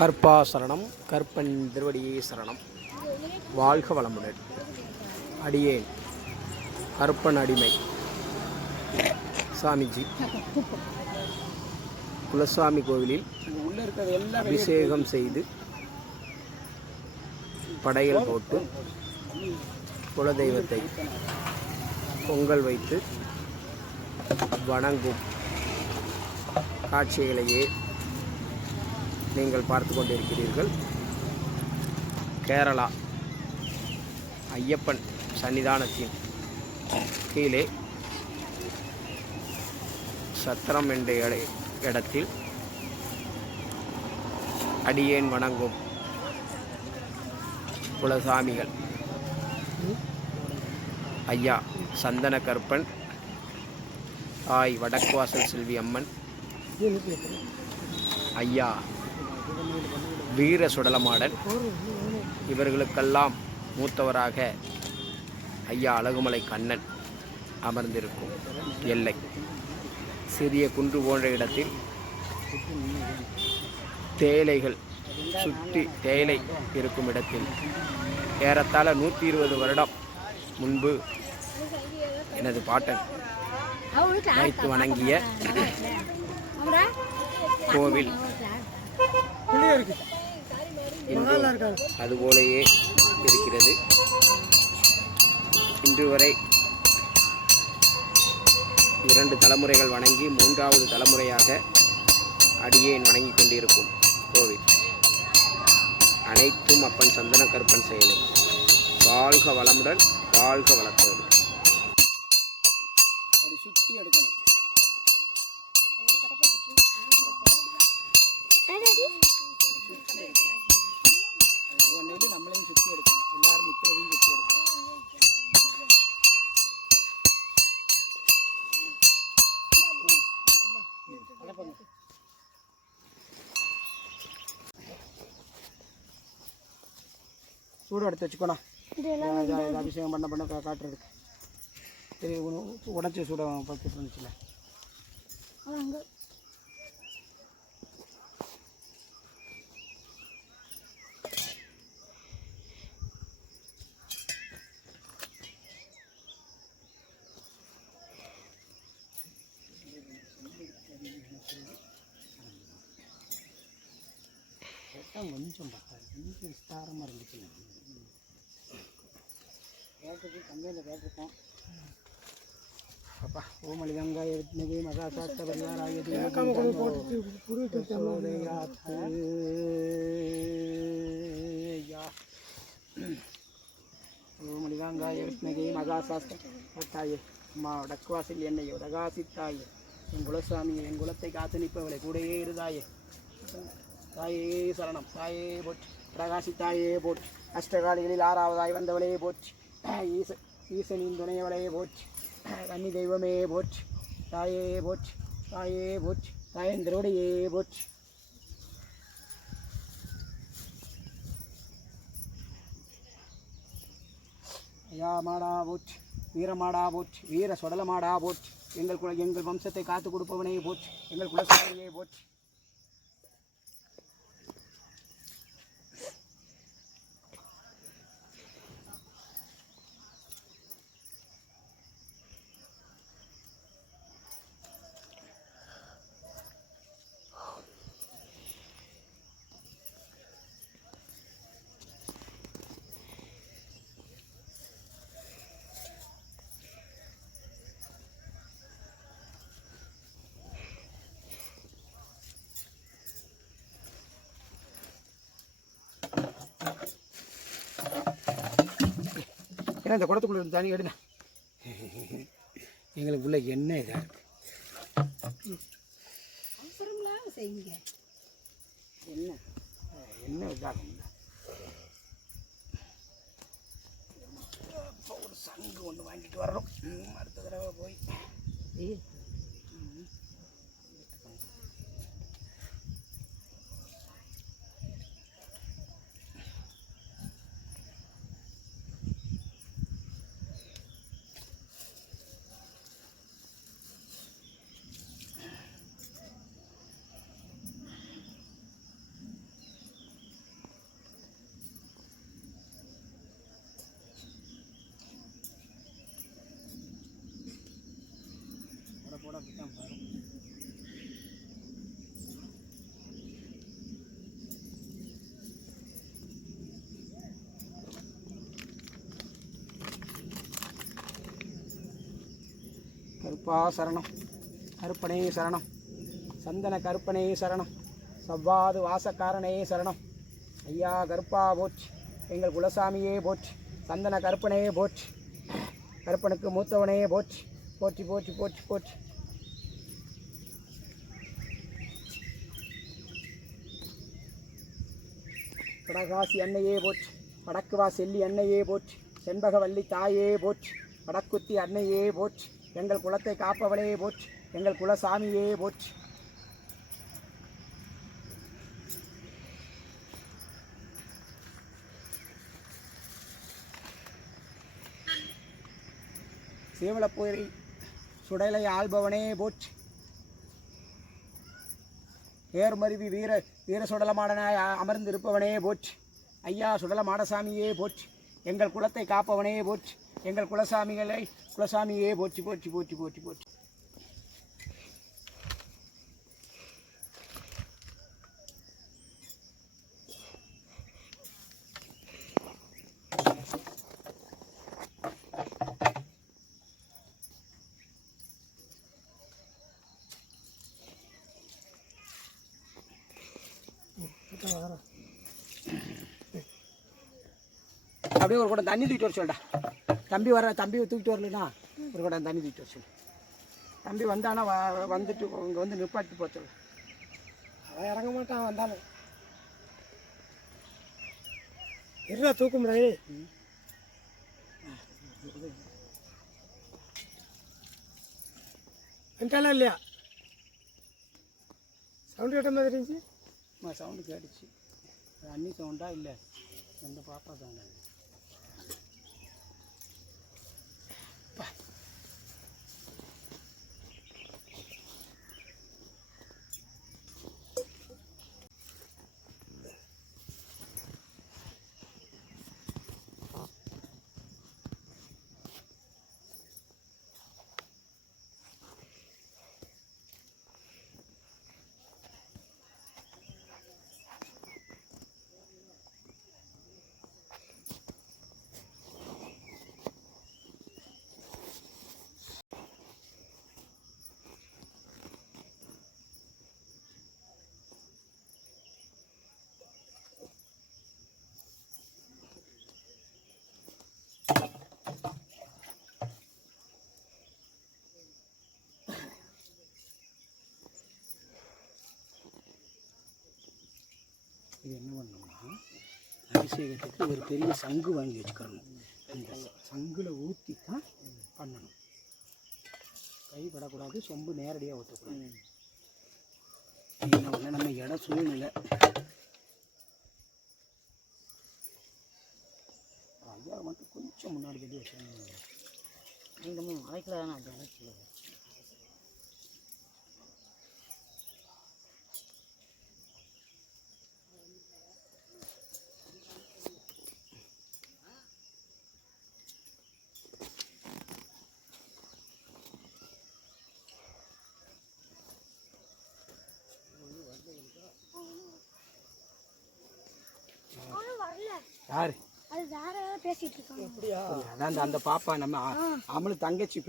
கற்பா சரணம், கற்பன் திருவடியே சரணம். வாழ்க வளமுடன். அடியேன் கற்பன் அடிமை சாமிஜி குலசாமி கோவிலில் அபிஷேகம் செய்து படையல் போட்டு குலதெய்வத்தை பொங்கல் வைத்து வணங்கும் காட்சிகளையே நீங்கள் பார்த்து கொண்டிருக்கிறீர்கள். கேரளா ஐயப்பன் சன்னிதானத்தின் கீழே சத்திரம் என்ற இடத்தில் அடியேன் வணங்கும் குலசாமிகள் ஐயா சந்தன கற்பன், தாய் வடக்குவாசல் செல்வி அம்மன், ஐயா வீர சுடலமாடன், இவர்களுக்கெல்லாம் மூத்தவராக ஐயா அழகுமலை கண்ணன் அமர்ந்திருக்கும் எல்லை சிறிய குன்று போன்ற இடத்தில் தேயிலைகள் சுற்றி தேயிலை இருக்கும் இடத்தில் ஏறத்தாழ 120 வருடம் முன்பு எனது பாட்டன் வைத்து வணங்கிய கோவில் அதுபோலேயே இருக்கிறது. இன்று வரை 2 தலைமுறைகள் வணங்கி 3வது தலைமுறையாக அடியேன் வணங்கி கொண்டிருக்கும் கோவில். அனைத்தும் அப்பன் சந்தன கற்பன் செயலை. வாழ்க வளமுடன், வாழ்க வளத்தோடு. சுற்றி எடுக்கணும். நம்மளையும் சுற்றி எடுக்கணும். எல்லாரும் நிற்கிறதையும் சுற்றி எடுக்கணும். சூடு எடுத்து வச்சுக்கோண்ணா. அபிஷேகம் பண்ண காட்டுறதுக்கு சரி. உடச்சி சூட பார்த்துட்டு இருந்துச்சுல கொஞ்சம் கொஞ்சம் விஸ்தாரமாக இருந்துச்சு. கேட்டுக்கு கம்மியில் கேட்டிருக்கோம். அப்பா ஓமலிகங்காய வித்மகே மகாசாஸ்திர பரிவாராய ஓமலிகங்காய வித்மகே மகாசாஸ்திர அம்மா வடக்குவாசில் என்னை உலகாசித்தாயே, என் குலசாமியை என் குலத்தை காத்து நிற்பவளை கூடையே இருதாயே. தாயே சரணம், தாயே போற்றி. பிரகாசி தாயே போற்றி. அஷ்டகாலிகளில் 6வதாய் வந்தவளே போற்றி. ஈசனின் துணையவளையே போற்றி. கன்னி தெய்வமே போற்றி. தாயே போற்றி, தாயே போற்றி. தாயந்திரோடையே போற்றி. ஐயா மாடா போற்றி, வீரமாடா போற்றி, வீர சொடலமாடா போற்றி. எங்கள் வம்சத்தை காத்து கொடுப்பவனே போற்றி. எங்கள் குலசாமியே போற்றி. ஏன்னா இந்த குடத்துக்குள்ள இருந்து தண்ணி எடுங்க. எங்களுக்கு உள்ள எண்ணெய் இதாக இருக்கு. எண்ணெய் இதாகும். ஒரு சங்கு ஒன்று வாங்கிட்டு வர்றோம். அடுத்த தடவை போய் அப்படித்தான் வரும். கருப்பா சரணம், கருப்பனே சரணம், சந்தன கருப்பனே சரணம், சவ்வாது வாசக்காரனே சரணம். ஐயா கருப்பா போச்சு, எங்கள் குலசாமியே போச்சு, சந்தன கருப்பனே போச்சு, கருப்பனுக்கு மூத்தவனே போச்சு, போச்சு போச்சு போச்சு போச்சு. கடகாசி அன்னையே போச்சு, வடக்குவா செல்லி அன்னையே போச்சு, செண்பகவல்லி தாயே போச்சு, வடக்குத்தி அன்னையே போச்சு, எங்கள் குலத்தை காப்பவளே போச்சு, எங்கள் குலசாமியே போச்சு. சேவலப்போரை சுடலை ஆள்பவனே போச்சு, ஏர்மருவி வீர சுடலமாடனாய் அமர்ந்திருப்பவனே போச்சு. ஐயா சுடலமாடசாமியே போச்சு, எங்கள் குலத்தை காப்பவனே போச்சு, எங்கள் குலசாமியே போச்சு போச்சு போச்சு போச்சு போச்சு. அப்படியே ஒரு குடம் தண்ணி தூக்கிட்டு வர சொல்டா. தம்பி தூக்கிட்டு வரலன்னா ஒரு குடம் தண்ணி தூக்கிட்டு வர சொல்லு. தம்பி வந்தானா வந்துட்டு இங்கே வந்து நிப்பாட்டி போக சொல்லு. அவன் இறங்க மாட்டான், வந்தாலும் என்ன தூக்க முடியாது. வந்துட்டாலாம் இல்லையா? சவுண்டு கேட்ட மாதிரி இருந்துச்சு. சவுண்டு கேட்டுச்சு. அண்ணி சவுண்டா இல்லை எந்த பாப்பா சவுண்டா? இது என்ன பண்ணணும்னா, அபிஷேகத்துக்கு ஒரு பெரிய சங்கு வாங்கி வச்சுக்கிறணும். இந்த சங்கில் ஊற்றி தான் பண்ணணும். கைப்படக்கூடாது, சொம்பு நேரடியாக ஊற்றக்கூடாது. என்ன நம்ம இடம் சூழ்நிலை. ஐயா மட்டும் கொஞ்சம் முன்னாடி வெளியே வச்சுருந்தேன். நீங்கள் அழைக்கலான்னு அது அழைச்சி யாரு அதான் அந்த பாப்பா நம்ம அவளுக்கு தங்கச்சி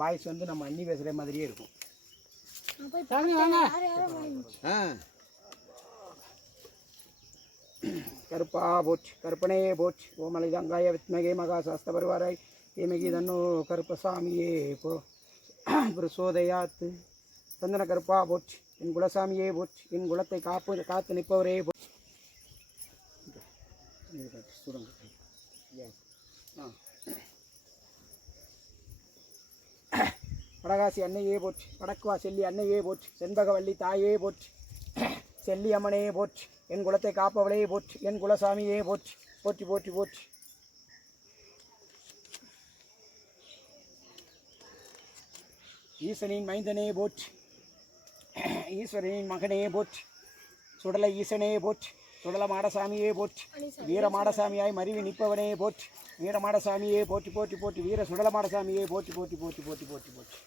வாய்ஸ் வந்து நம்ம அண்ணி பேசுகிற மாதிரியே இருக்கும். கருப்பா போச்சு, கருப்பனே போச்சு, ஓமலை தங்காய வித்மகே மகாசாஸ்த பருவாராய் தீமகி தன்னோ கருப்பசாமியே போ பிரசோதையாத்து. சந்தன கருப்பா போச்சு, என் குலசாமியே போச்சு, என் குலத்தை காத்து நிற்பவரே போச்சு. வடகாசி அன்னையே போச்சு, வடக்குவா செல்லி அன்னையே போச்சு, செண்பகவல்லி தாயே போச்சு, செல்லி அம்மனே போச்சு, என் குலத்தை காப்பவளே போச்சு, என் குலசாமியே போச்சு, போச்சு போச்சு போச்சு. ஈசனின் மைந்தனே போச்சு, ஈஸ்வரனின் மகனே போச்சு, சுடலை ஈசனே போச்சு, சுடல மாடசாமியே போச்சு, வீர மாடசாமியாய் மருவி நிற்பவனே போச்சு, வீர மாடசாமியே போச்சு போச்சு போச்சு, வீர சுடல மாடசாமியே போச்சு போச்சு போச்சு போச்சு போச்சு போச்சு.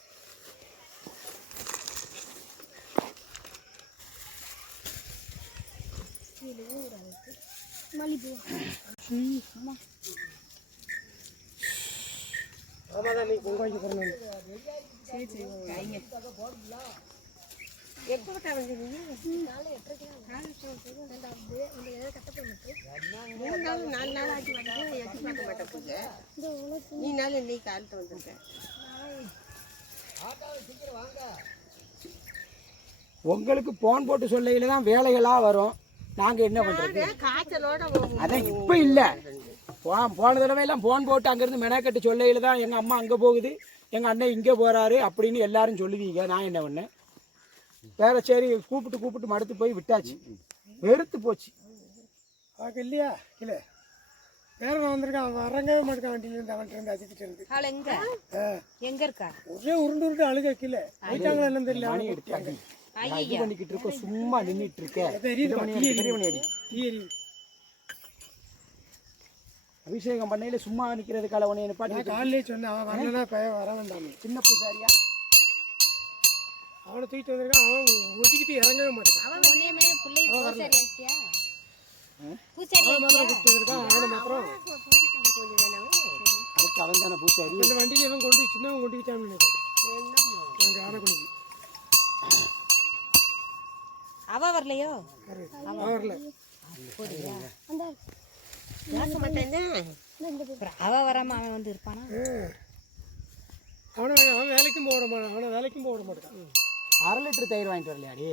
ஆமாதான் நீ பொங்கல் போறணும். எப்போ வந்து மூணு நாள் 4 நாள் ஆச்சு வந்து எட்டி பார்க்க மாட்டேங்க. நீ நாள் இன்னைக்கு காலத்து வந்துருக்கேன். உங்களுக்கு போன் போட்டு சொல்லையில தான் வேலைகளாக வரும். நாங்கள் என்ன பண்ணுறது? காய்ச்சலோட அதான் இப்போ இல்லை. போன தடவையெல்லாம் ஃபோன் போட்டு அங்கேருந்து மெனக்கட்டு சொல்லையில் தான் எங்கள் அம்மா அங்கே போகுது, எங்கள் அண்ணன் இங்கே போகிறாரு அப்படின்னு எல்லாரும் சொல்லுவீங்க. நான் என்ன பண்ணேன்? வேற சரி கூப்பிட்டு மடுத்து போய் விட்டாச்சு. வெறுத்து போச்சு. அவனுக்கு இல்லையா இல்லை வேற வந்திருக்கான். அவன் வரங்கவே மாட்டேன். வண்டியிலேருந்து அவன்கிட்ட அடிச்சுட்டு இருந்து அவள் எங்க இருக்கா? ஒரே உருண்டு அழுக கீழே போயிட்டாங்களா என்னன்னு தெரியல. மணி எடுத்து இது பண்ணிக்கிட்டு இருக்கோம். சும்மா நின்றுட்டு இருக்கேன். அபிஷேகம் பண்ணையில சும்மா நிற்கிறதுக்கால உன்னை நிப்பாட்டி காலையிலே சொன்னேன். அவன் வரலன்னா வர வேண்டாம். சின்ன பூசாரியா அவனை தூக்கிட்டு வந்திருக்கான். அவன் ஒட்டிக்கிட்டு இறங்கவே மாட்டான். அவனை மாத்திரம் அடுத்து அவன் தானே பூசாரி. இந்த வண்டியில் இவன் கொண்டு சின்னவன் கொண்டுக்கிட்டான்னு எனக்கு ஆனக்குடிக்கு. அவ வரலையோ? வரல. அவ வராம அவன் வந்து இருப்பானா? அவன் வேலைக்கும் போட மாட்டான். அவனை வேலைக்கும் போட மாட்டான். 1/2 லிட்டர் தயிர் வாங்கிட்டு வரலையாடி?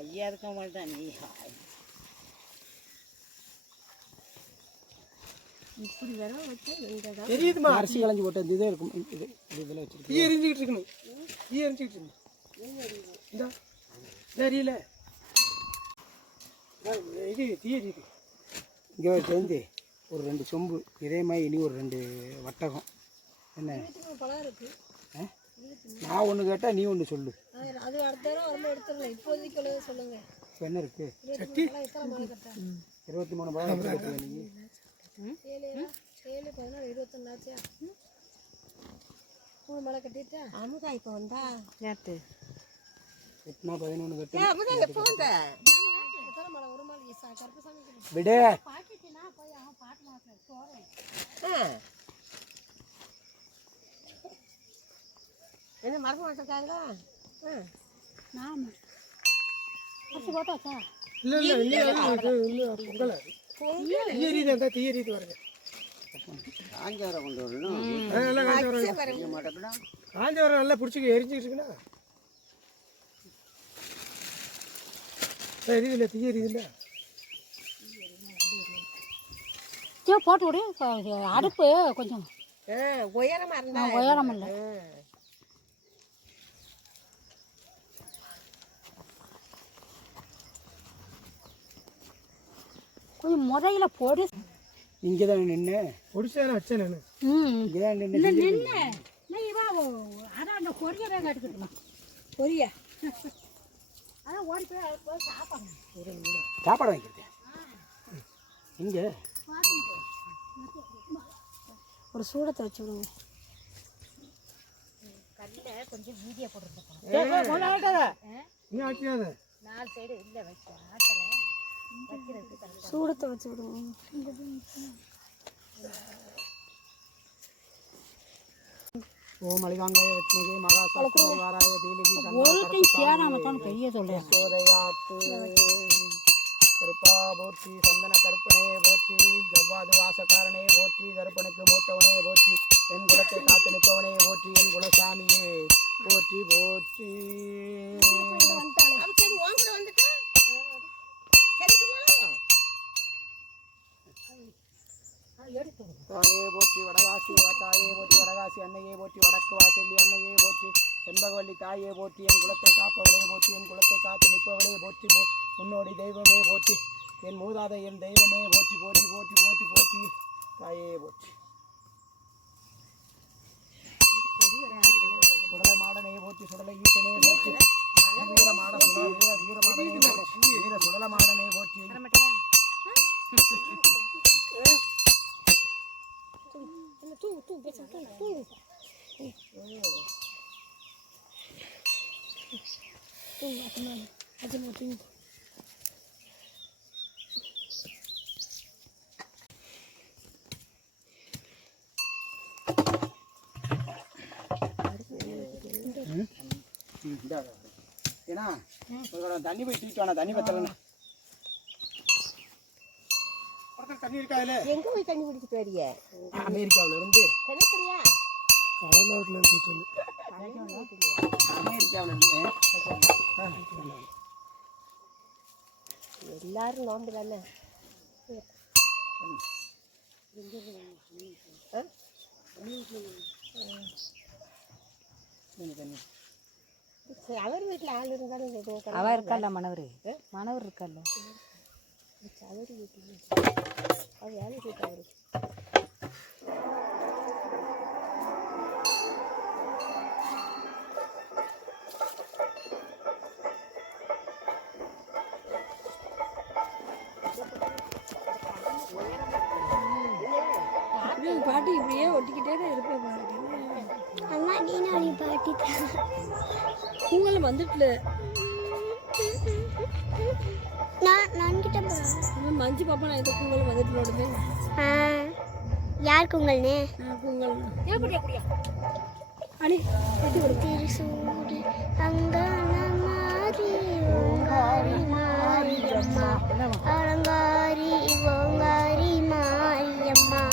ஐயா இருக்க மாட்டான். நீ இப்படி வர வச்சா தெரியுதுமா? அரிசி களைஞ்சி போட்டு இதே இருக்கும். இது இதில் வச்சுருக்கு. தீ எரிஞ்சிக்கிட்டு இருக்கணும். தீ எரிஞ்சிக்கிட்டு இருக்கணும். இந்த தெரியல இது தீ எரியுது. இங்கே சேர்ந்து ஒரு 2 சொம்பு இதே மாதிரி இனி ஒரு 2 வட்டகம். என்ன நான் ஒன்று கேட்டால் நீ ஒன்று சொல்லு. அது அடுத்த தடவை வந்து எடுத்துடலாம். இப்போதைக்கு சொல்லுங்க. இப்போ என்ன இருக்கு? சட்டி 23 பழம் நீ 7 14 21 ஆச்சா? 3 மலை கட்டிட்டா? அமுதா இப்போ வந்தா நேற்று 11 கட்டு. அமுதா எப்போ வந்த? எத்தனை மலை? ஒரு மலை கருப்பசாமி விடு. பாட்டினா போய் அவன் பாட்டு மாத்திரம் போறேன். என்ன மறக்க மாட்டேங்காங்களா? ஆமாம். அரிசி போட்டாச்சா? இல்லை பொங்கலை தீயரிது. அந்த தீயரிது வருங்க. காஞ்சாரம் கொண்டு வரணும். நல்லா காஞ்சவரம் நல்லா பிடிச்சிக்க எரிஞ்சிக்கிட்டு இருக்குண்ணா. எரியுதுல தீ எரியுதுல்ல. போட்டு விடு. அடுப்பு கொஞ்சம் உயரமாக இருந்தா உயரம் இல்லை. கொஞ்சம் முறையில் போடு. இங்கே தான் நின்று பொடிச்சான வச்சேன் நான். இங்கே தான் நின்று அதான் அந்த கொரியை எடுத்துக்கலாம். பொரியா அதான் ஓடி போய் சாப்பாடு சாப்பாடு வாங்கிக்கிறேன். இங்கே ஒரு சூடத்தை வச்சு விடுங்க. கல்லில் கொஞ்சம் வீடியோ போட்டுருக்கோம். நீ ஆக்கியாத 4 சைடு இல்லை வச்சு ஆட்டலை வைக்கிறதுக்கு சூடத்தை வச்சு விடுங்க. ஓம் மலிகாங்காய விஷ்ணுவே மகாசாஸ்திரவாராய ஒருத்தையும் சேராமத்தான் பெரிய சொல்கிறேன். சோதையாத்து கருப்பா போற்றி, சந்தன கருப்பனே போற்றி, ஜவ்வாது வாசக்காரனே போற்றி, கருப்பனுக்கு மூத்தவனே போற்றி, என் குலத்தை காத்து நிற்பவனே போற்றி, என் குலசாமியே போற்றி போற்றி. தாயே போற்றி, வடகாசி தாயே போற்றி, வடகாசி அன்னையே போற்றி, வடக்கு வாசல்லி அன்னையே போற்றி, செண்பகவல்லி தாயே போற்றி, என் குலத்தை காப்பவளே போற்றி, என் குலத்தை காத்து நிற்பவளே போற்றி, உன்னோடி தெய்வமே போற்றி, என் மூதாதை என் தெய்வமே போற்றி போற்றி போற்றி போற்றி போற்றி தாயே போற்றி. சுடலை மாடனே போற்றி, சுடலை ஈசனே போற்றி, வீர மாட சுடா வீர வீரமாட ஏன்னா தண்ணி போய் தூக்கிட்டு வாண்ணா, தண்ணி பத்தலண்ணா. தண்ணி இருக்கா அதில்? எங்க போய் தண்ணி குடிச்சிட்டு வரீங்க? அமெரிக்காவில் இருந்து கிணத்துலையா? அமெரிக்காவில் இருந்து எல்லாரும் நோம்பு தானே. அவர் வீட்டில் ஆள் இருந்தாலும் அவ இருக்கல்ல மனவர் இருக்கல்ல அவர் வீட்டில் அவர் வேலை போயிட்டு அவரு பாட்டி இப்படியே ஒட்டிக்கிட்டே தான் இருப்பேன் பாருங்க. அம்மா நீ நாளை பாட்டி உங்களை வந்துட்டுல நான் கிட்ட போகிறேன். மஞ்சு பாப்பா நான் இந்த உங்களை வந்துட்டு உடனே யாருக்கு உங்கள்னு உங்களை அணி கட்டி கொடுத்து திருசூடி அங்கான மாறி ஓங்காரி மாரியம்மா அலங்காரி ஓங்காரி மாரியம்மா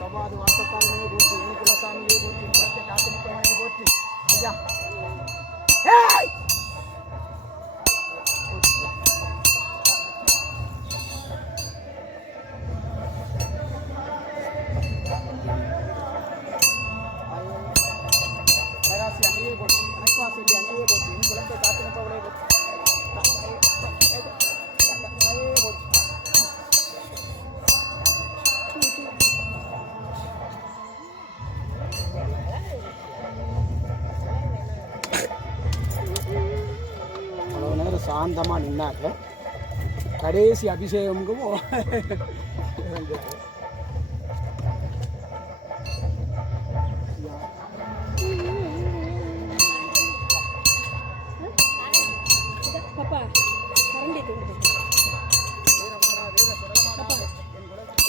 சவாது வாசத்தாலே போச்சு, குலசாமியே போச்சு, மரத்தை காத்திருப்பவனே போச்சு. ஐயா அங்கேயே போச்சு, கணக்குவாசி அங்கேயே போச்சு, என் குலத்தை காத்திருப்பவனே போச்சு. சாந்தமாக நின்னாக்க கடைசி அபிஷேகமும் பாப்பா கரண்டி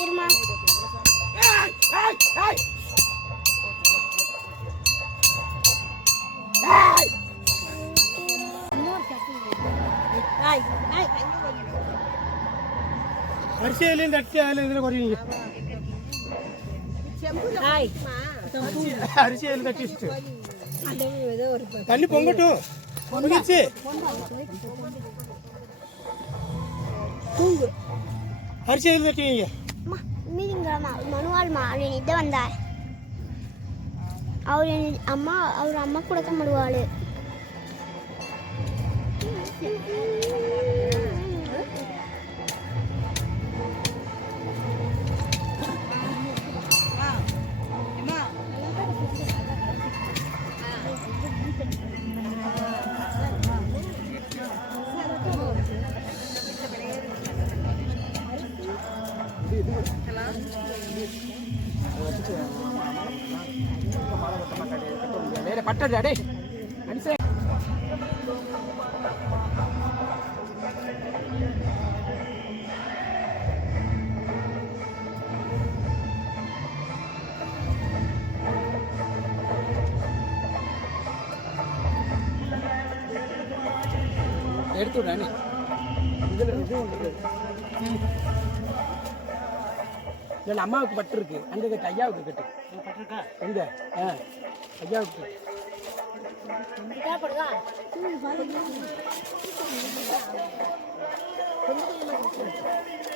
இருமா அரிசியிலேருந்து அடிச்சு அதில் இதில் குறைவீங்க. அரிசியில் தட்டி வச்சுட்டு தண்ணி பொங்கட்டும். பொங்கிச்சு தூங்கு அரிசியில் தட்டி வைங்க. மீதிங்களா மனுவாள்மா அவள் நித்த வந்தாள். அவர் அம்மா கூட தான் மடுவாள். வேற பட்டது அடே மனுஷன் எடுத்து விடானே இதில் இதில் அம்மாவுக்கு பட்டு இருக்கு, அங்கே கட்டு, ஐயாவுக்கு கட்டு. எங்க ஐயாவுக்கு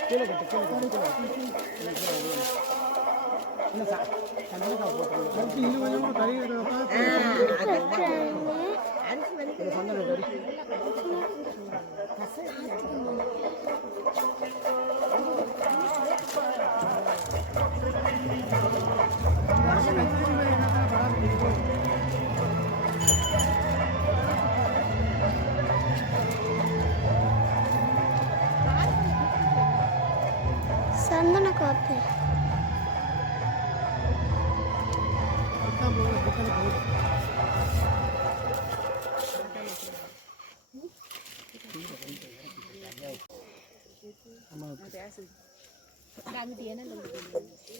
கீழே கட்டு, கீழே கட்டு. என்ன சார் சந்தனக்கா போட்டு இன்னும் கொஞ்சம் சந்தனம் கறி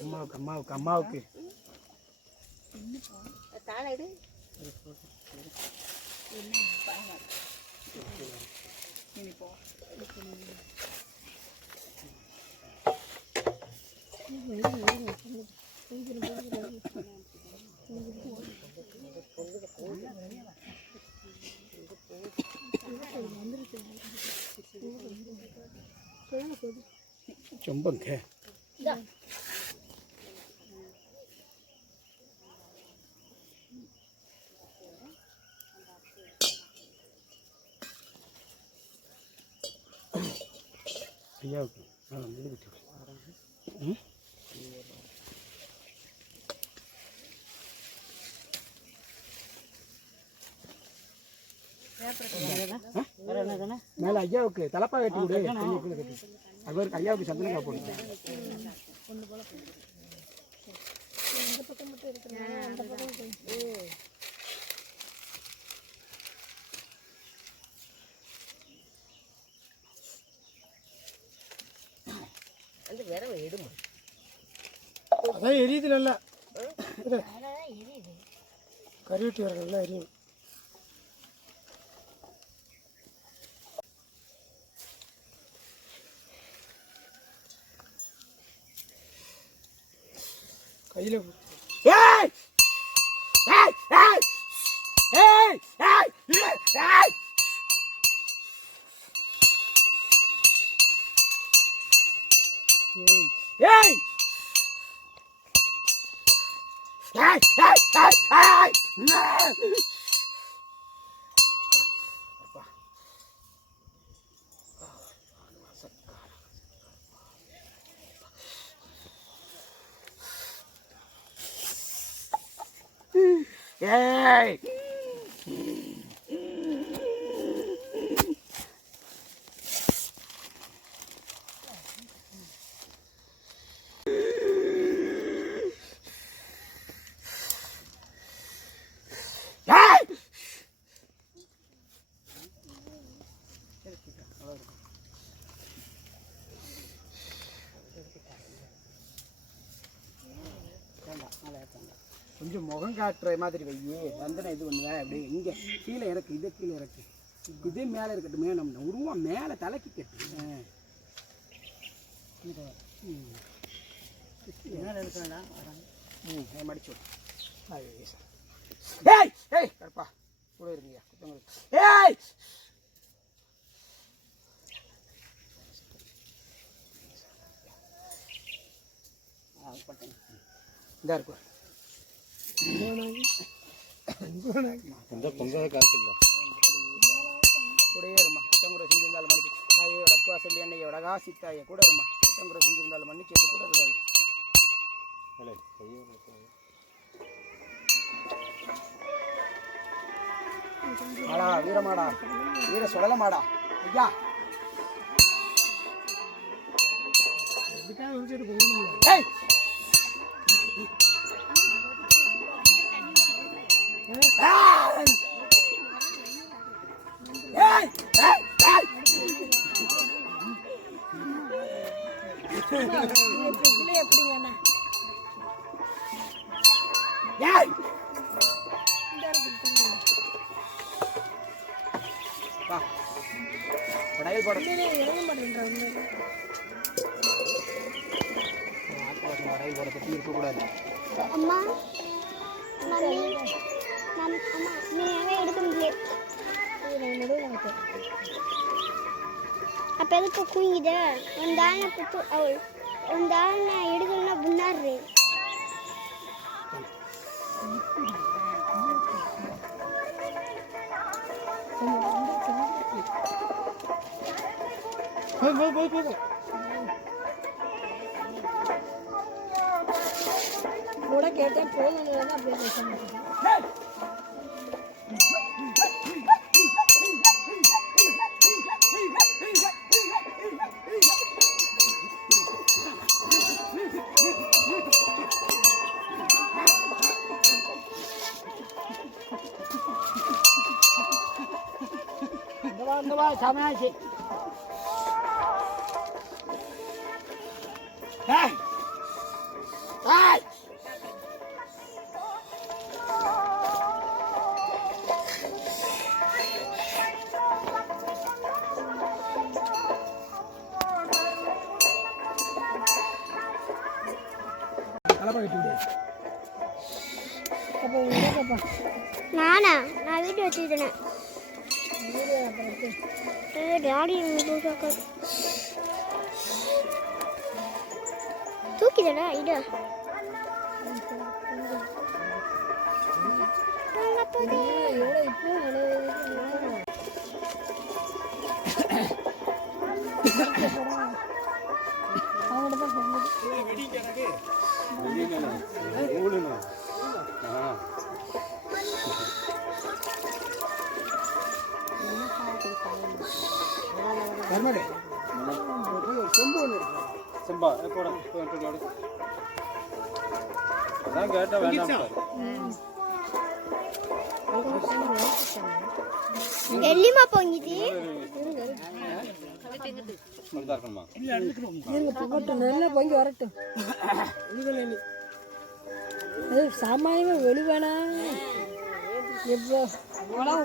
அம்மாவுக்கு அம்மாவுக்கு அம்மாவுக்கு தானே இது சொம்பங்க ஐயாவுக்கு மேல ஐயாவுக்கு தலப்பா கட்டி விடு கட்டி அவருக்கு ஐயாவுக்கு சந்தனக்கா போடுங்க அந்த விரவை எடுமா அதான் எரியுது நல்லா கறிவெட்டி வர நல்லா எரியும் கையில் ஏய் கொஞ்சம் முகம் காட்டுற மாதிரி வையே வந்தனை இது பண்ணுவேன் அப்படியே இங்கே கீழே இறக்கு இதே கீழே இறக்கு இதே மேலே இருக்கட்டும் நம்ம உருவம் மேலே தலைக்கு கட்டு மேலே இருக்கா மடிச்சு ஏய் ஏய் கருப்பா கூட இருங்கய்யா ஏய் இந்த இருக்கும் கூடயே இருமா குத்தங்குறை செஞ்சிருந்தாலும் மன்னிச்சு தாயே வடக்குவாசல் எண்ணெயை வடகாசி தாயே கூட இருமா குத்தங்குறை செஞ்சிருந்தாலும் மன்னிச்சு கூட இருந்தாங்க மாடா வீரமாடா வீர சுடலமாடா ஐயா ஏய் அம்மா மம்மி அம்மா நீங்க எடுக்க முடியல அப்ப எதுக்கு குயித ஒன்றான புத்து அவள் ஒன்றான எடுக்கணும்னா புண்ணாரு கூட கேட்டேன் போகணும் அப்படியே பேச மாட்டேன் இங்க வா சமாச்சி. டேய் டேய் கலப்பா கட்டி விடு. நானா நான் வீட்டு வச்சுக்கிட்டேன் டாடி தூக்கிடா இட செம்பா போட அதான் கேட்டா வேண்டாம் எல்லிமா பொங்கிது இருக்கணுமா நல்லா பொங்கி வரட்டும் சாமானியமா வெளிவேணா எப்போ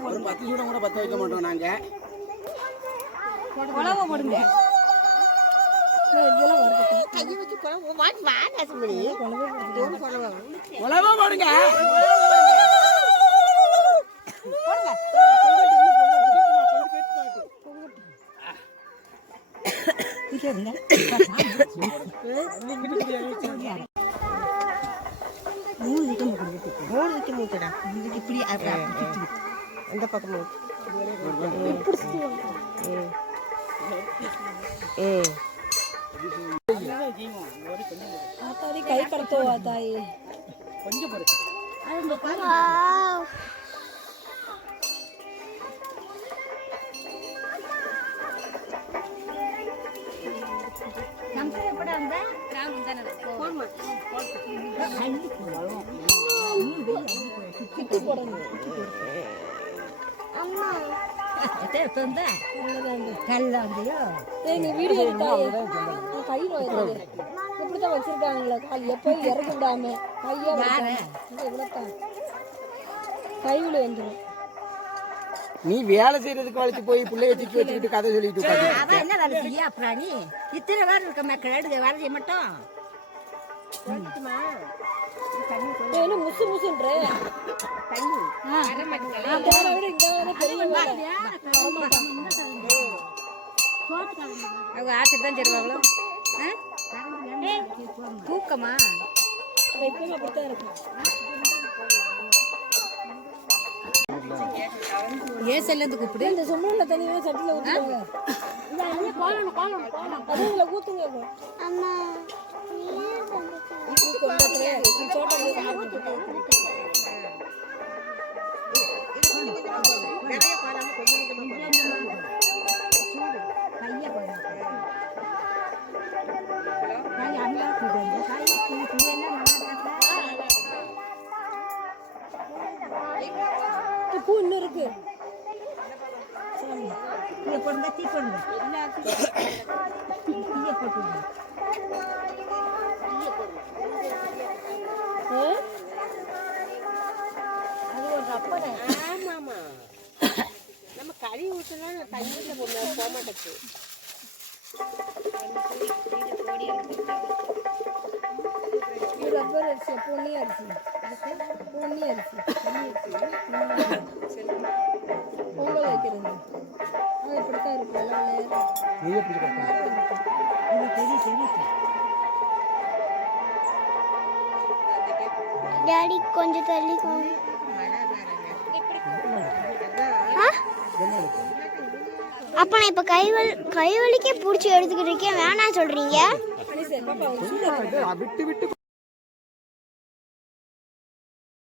ஒரு 10 சூடம் கூட பத்த வைக்க மாட்டோம் நாங்க. குழவை போடுங்க இதெல்லாம் வரட்டும் கையை வச்சு குழம்பு வாடி வா நேசமணி உழவா போடுங்க. மூணுக்கு மூட்டடா இதுக்கு இப்படி எந்த பக்கமும் ஆத்தாடி கை கடத்துவா தாயி கொஞ்சம் பாரு. எங்க வீடியோ கையில் இப்படித்தான் வச்சிருக்காங்களா கால் எப்போ இறக்கிடாம கையா இவ்வளோத்தான் கையில் வந்துடும். நீ வேலை செய்யறதுக்கு வளைச்சு போய் பிள்ளைய தூக்கி வச்சுக்கிட்டு கதை சொல்லிட்டு உட்கார்ந்து. அவன் என்ன வேலை செய்ய பிராணி இத்தனை பேர் இருக்க மக்கள் எடுக்க வேலை செய்ய மாட்டோம் என்ன முசு முசுன்ற தண்ணி போன விட இங்க பெரிய வேலை. அவங்க ஆற்றுக்கு தான் தருவாங்களோ தூக்கமா எப்பவுமே அப்படித்தான் இருக்கும். ஏன் செல்லந்து கூப்பிடு இந்த சொம்புல தண்ணியெல்லாம் சட்டியில் ஊற்றுவாங்க அதுல ஊற்றுங்க அம்மா நிறைய பாடாம கொஞ்சம் பூ இன்னும் இருக்கு போடுங்க தீ போடுங்க அது ஒரு ரப்பரை ஆமாமா நம்ம கறி ஊற்றினா தண்ணியில் போக மாட்டேங்குது ரப்பர் அரிசி பொன்னி அரிசி பொன்னி அரிசி பொங்கல் வைக்கிறது அது இப்படித்தான் இருக்கும் டாடி கொஞ்சம் தள்ளிக்கோங்க. அப்ப நான் இப்ப கைவலிக்கே பிடிச்சி எடுத்துக்கிட்டு இருக்கேன் வேணாம் சொல்றீங்க. விட்டு விட்டு